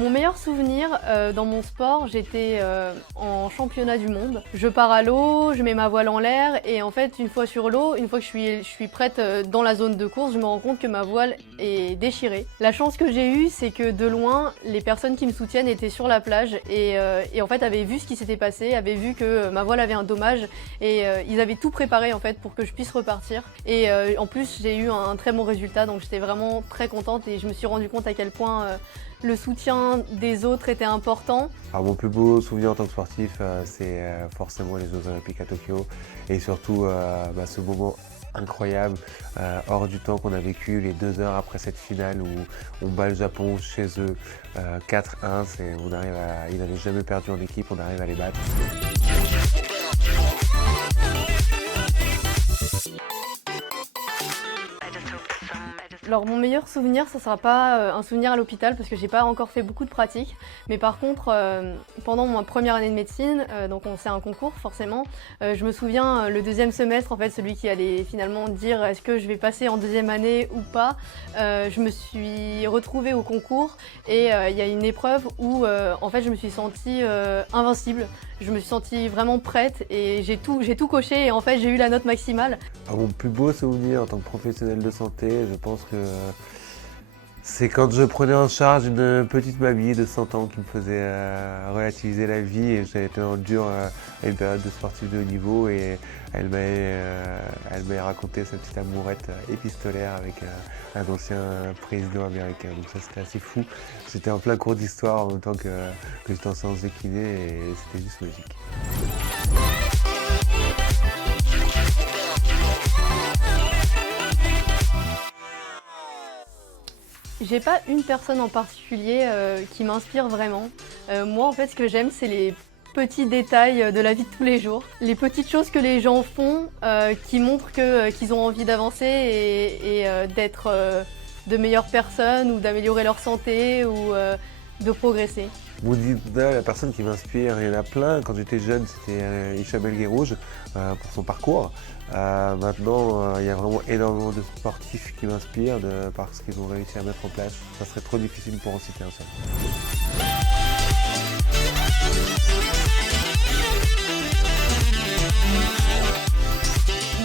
Mon meilleur souvenir dans mon sport, j'étais en championnat du monde. Je pars à l'eau, je mets ma voile en l'air et en fait une fois sur l'eau, une fois que je suis prête dans la zone de course, je me rends compte que ma voile est déchirée. La chance que j'ai eue, c'est que de loin, les personnes qui me soutiennent étaient sur la plage et en fait avaient vu ce qui s'était passé, avaient vu que ma voile avait un dommage et ils avaient tout préparé en fait pour que je puisse repartir. Et en plus j'ai eu un très bon résultat, donc j'étais vraiment très contente et je me suis rendu compte à quel point le soutien des autres était important. Alors mon plus beau souvenir en tant que sportif, c'est forcément les Jeux Olympiques à Tokyo et surtout ce moment incroyable hors du temps qu'on a vécu les 2 heures après cette finale où on bat le Japon chez eux 4-1. Ils n'avaient jamais perdu en équipe, on arrive à les battre. Alors mon meilleur souvenir, ça sera pas un souvenir à l'hôpital parce que j'ai pas encore fait beaucoup de pratiques. Mais par contre, pendant ma première année de médecine, donc c'est un concours forcément, je me souviens le 2e semestre, en fait celui qui allait finalement dire est-ce que je vais passer en 2e année ou pas, je me suis retrouvée au concours et il y a une épreuve où en fait je me suis sentie invincible. Je me suis sentie vraiment prête et j'ai tout coché et en fait j'ai eu la note maximale. Mon plus beau souvenir en tant que professionnel de santé, je pense que c'est quand je prenais en charge une petite mamie de 100 ans qui me faisait relativiser la vie et j'avais été dans le dur à une période de sportif de haut niveau et elle m'avait raconté sa petite amourette épistolaire avec un ancien président américain. Donc ça c'était assez fou. C'était en plein cours d'histoire en même temps que j'étais en séance de kiné et c'était juste magique. J'ai pas une personne en particulier qui m'inspire vraiment. Moi en fait ce que j'aime c'est les petits détails de la vie de tous les jours. Les petites choses que les gens font qui montrent qu'ils ont envie d'avancer et d'être de meilleures personnes ou d'améliorer leur santé ou de progresser. Mon idole, la personne qui m'inspire, il y en a plein. Quand j'étais jeune, c'était Hicham El Guerrouj pour son parcours. Maintenant, il y a vraiment énormément de sportifs qui m'inspirent par ce qu'ils ont réussi à mettre en place. Ça serait trop difficile pour en citer un seul.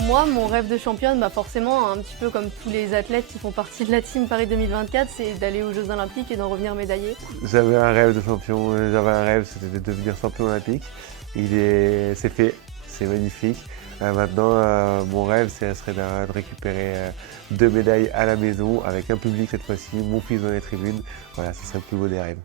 Moi, mon rêve de championne, forcément, un petit peu comme tous les athlètes qui font partie de la team Paris 2024, c'est d'aller aux Jeux Olympiques et d'en revenir médaillé. J'avais un rêve de champion, j'avais un rêve, c'était de devenir champion olympique. C'est fait, c'est magnifique. Maintenant, mon rêve, serait de récupérer 2 médailles à la maison avec un public cette fois-ci, mon fils dans les tribunes. Voilà, ce serait le plus beau des rêves.